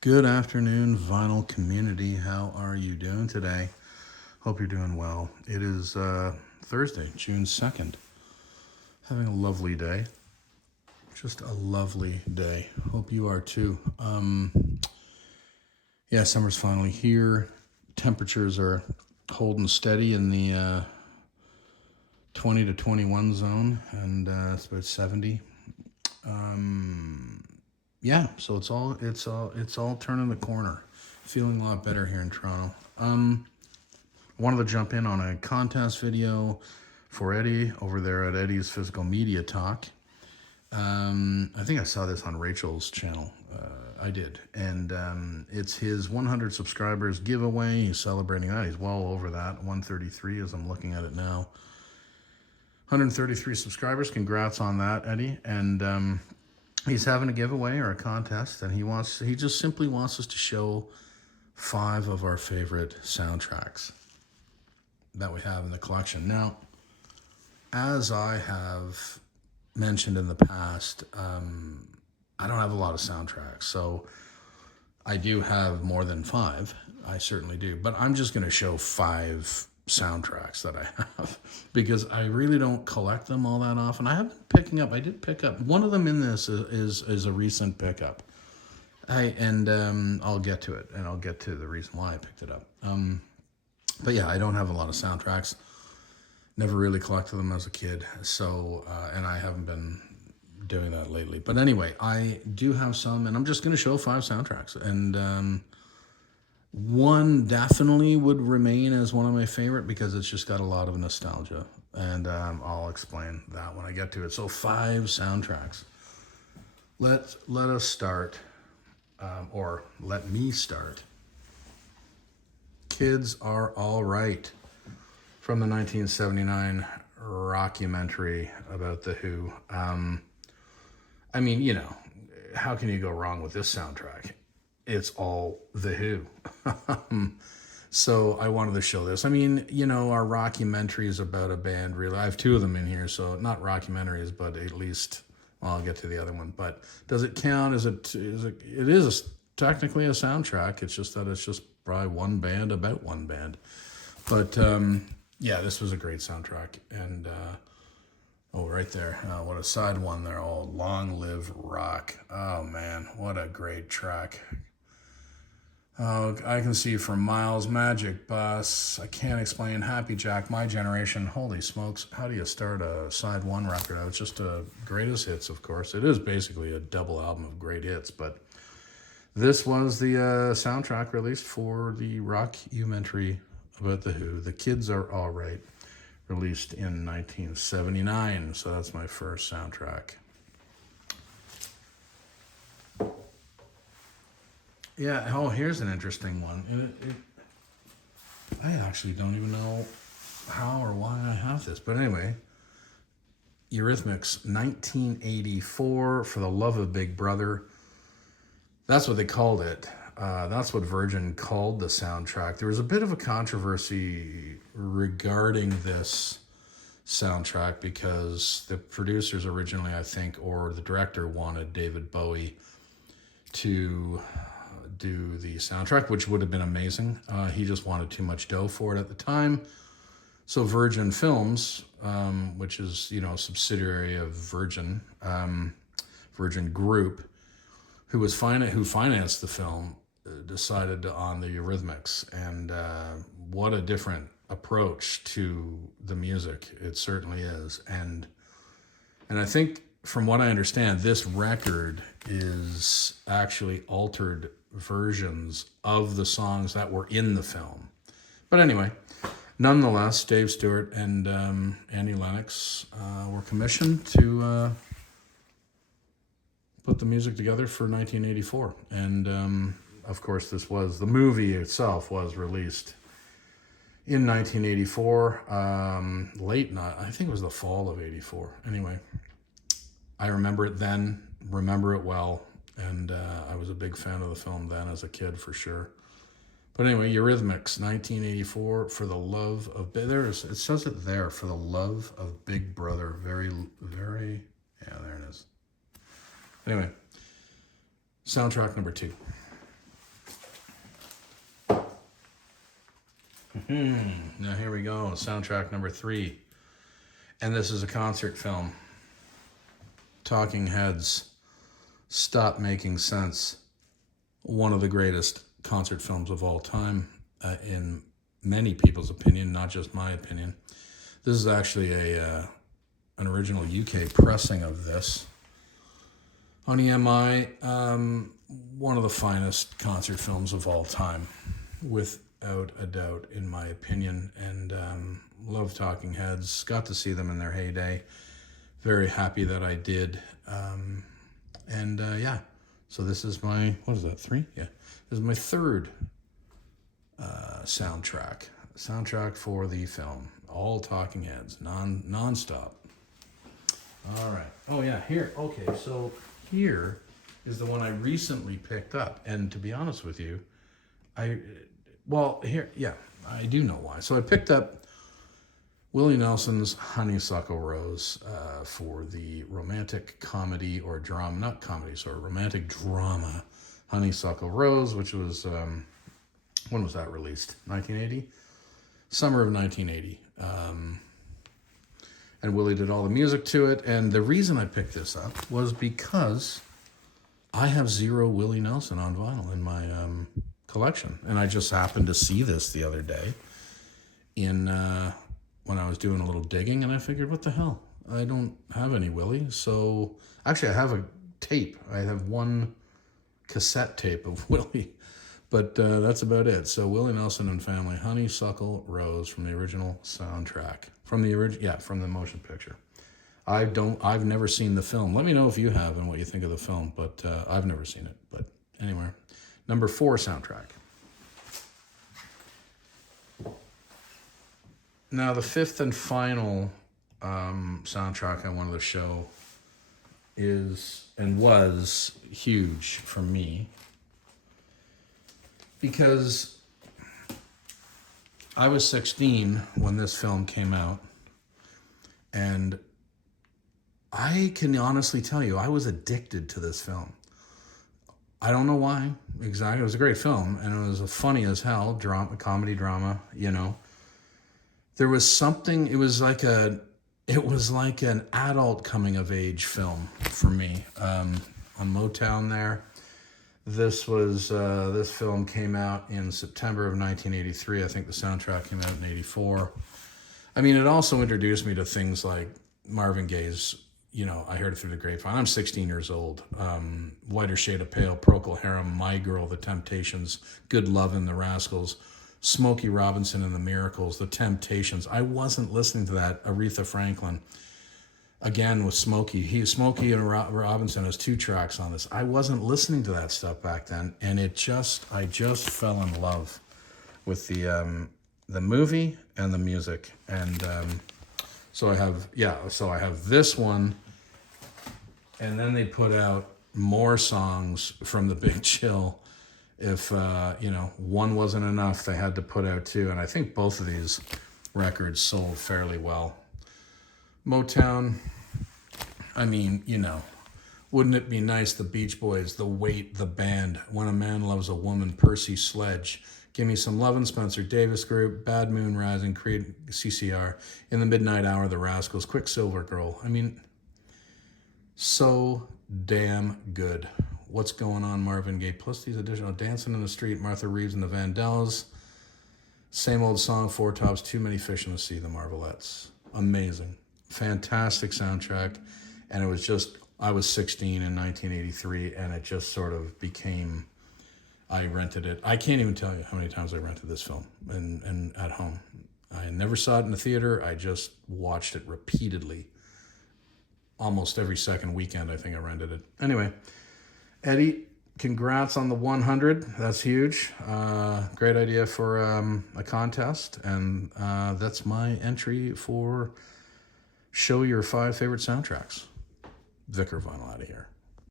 Good afternoon, vinyl community. How are you doing today? Hope you're doing well. It is Thursday, June 2nd. Having a lovely day. Just a lovely day. Hope you are too. Yeah, summer's finally here. Temperatures are holding steady in the 20 to 21 zone, and it's about 70. Yeah, so it's all turning the corner. Feeling a lot better here in Toronto. Wanted to jump in on a contest video for Eddie over there at Eddie's Physical Media Talk. I think I saw this on Rachel's channel. I did. And it's his 100 subscribers giveaway. He's celebrating that. He's well over that. 133 as I'm looking at it now. 133 subscribers. Congrats on that, Eddie. And he's having a giveaway or a contest, and he just simply wants us to show 5 of our favorite soundtracks that we have in the collection. Now, as I have mentioned in the past, I don't have a lot of soundtracks, so I do have more than 5. I certainly do, but I'm just going to show 5 soundtracks that I have because I really don't collect them all that often. I have been picking up. I did pick up one of them in this is a recent pickup. I'll get to it, and I'll get to the reason why I picked it up. But yeah, I don't have a lot of soundtracks. Never really collected them as a kid, so and I haven't been doing that lately. But anyway, I do have some, and I'm just going to show 5 soundtracks. And one definitely would remain as one of my favorite because it's just got a lot of nostalgia, and I'll explain that when I get to it. So 5 soundtracks. Let us start, or let me start. Kids Are All Right, from the 1979 rockumentary about The Who. I mean, how can you go wrong with this soundtrack? It's all The Who. So I wanted to show this. I mean, our rockumentary is about a band, really. I have 2 of them in here, so not rockumentaries, but at least, well, I'll get to the other one. But does it count? It is technically a soundtrack. It's just that it's just probably one band about one band. But yeah, this was a great soundtrack. And right there, what a side one there. Oh, Long Live Rock. Oh man, what a great track. Oh, I Can See for Miles, Magic Bus, I Can't Explain, Happy Jack, My Generation. Holy smokes, how do you start a side 1 record out? It's just a greatest hits, of course. It is basically a double album of great hits, but this was the soundtrack released for the rockumentary about The Who. The Kids Are All Right, released in 1979. So that's my first soundtrack. Yeah, here's an interesting one. I actually don't even know how or why I have this. But anyway, Eurythmics, 1984, For the Love of Big Brother. That's what they called it. That's what Virgin called the soundtrack. There was a bit of a controversy regarding this soundtrack because the producers originally, I think, or the director wanted David Bowie to do the soundtrack, which would have been amazing. He just wanted too much dough for it at the time. So Virgin Films, which is, a subsidiary of Virgin, Virgin Group, who financed the film, decided on the Eurythmics. And what a different approach to the music it certainly is. And I think, from what I understand, this record is actually altered versions of the songs that were in the film. But anyway, nonetheless, Dave Stewart and Annie Lennox were commissioned to put the music together for 1984. And of course, the movie itself was released in 1984, I think it was the fall of 84. Anyway, I remember it then, remember it well, and I was a big fan of the film then as a kid for sure. But anyway, Eurythmics, 1984, For the Love of it says it there, For the Love of Big Brother. Very, very, yeah, there it is. Anyway, soundtrack number 2. Now here we go, soundtrack number 3. And this is a concert film. Talking Heads, Stop Making Sense. One of the greatest concert films of all time, in many people's opinion, not just my opinion. This is actually an original UK pressing of this. On EMI, one of the finest concert films of all time, without a doubt, in my opinion. And love Talking Heads. Got to see them in their heyday. Very happy that I did. Yeah. So this is my, what is that, 3? Yeah. This is my 3rd soundtrack for the film. All Talking Heads, non-stop. All right. Oh yeah, here. Okay, so here is the one I recently picked up, and to be honest with you, I do know why. So I picked up Willie Nelson's Honeysuckle Rose for the romantic comedy or drama, not comedy, sorry, romantic drama Honeysuckle Rose, which was, when was that released? 1980? Summer of 1980. And Willie did all the music to it. And the reason I picked this up was because I have 0 Willie Nelson on vinyl in my collection. And I just happened to see this the other day when I was doing a little digging, and I figured, what the hell? I don't have any Willie. So actually I have a tape. I have 1 cassette tape of Willie, but that's about it. So Willie Nelson and Family, Honeysuckle Rose, from the original soundtrack, from the motion picture. I've never seen the film. Let me know if you have and what you think of the film, but I've never seen it. But anyway, number 4 soundtrack. Now the 5th and final soundtrack I wanted to show is, and was, huge for me, because I was 16 when this film came out, and I can honestly tell you, I was addicted to this film. I don't know why exactly. It was a great film, and it was funny as hell, comedy drama, you know. There was something, it was like an adult coming of age film for me. On Motown there. This film came out in September of 1983. I think the soundtrack came out in 84. I mean, it also introduced me to things like Marvin Gaye's, you know, I Heard It Through the Grapevine. I'm 16 years old. Whiter Shade of Pale, Procol Harum, My Girl, The Temptations, Good Lovin', The Rascals, Smokey Robinson and the Miracles, The Temptations. I wasn't listening to that. Aretha Franklin. Again, with Smokey. Smokey and Robinson has 2 tracks on this. I wasn't listening to that stuff back then, and I just fell in love with the movie and the music. And so I have this one, and then they put out more songs from The Big Chill. If one wasn't enough, they had to put out 2, and I think both of these records sold fairly well. Motown, I mean, you know, wouldn't it be nice? The Beach Boys, The Weight, The Band, When a Man Loves a Woman, Percy Sledge, Give Me Some Lovin', Spencer Davis Group, Bad Moon Rising, Creed, CCR, In the Midnight Hour, The Rascals, Quicksilver Girl. I mean, so damn good. What's Going On, Marvin Gaye, plus these additional Dancing in the Street, Martha Reeves and the Vandellas. Same Old Song, Four Tops, Too Many Fish in the Sea, The Marvelettes. Amazing. Fantastic soundtrack. And it was just, I was 16 in 1983, and it just sort of became, I rented it. I can't even tell you how many times I rented this film and at home. I never saw it in the theater. I just watched it repeatedly. Almost every second weekend, I think I rented it. Anyway, Eddie, congrats on the 100. That's huge. Great idea for a contest. And that's my entry for Show Your 5 Favorite Soundtracks. Vicar Vinyl out of here.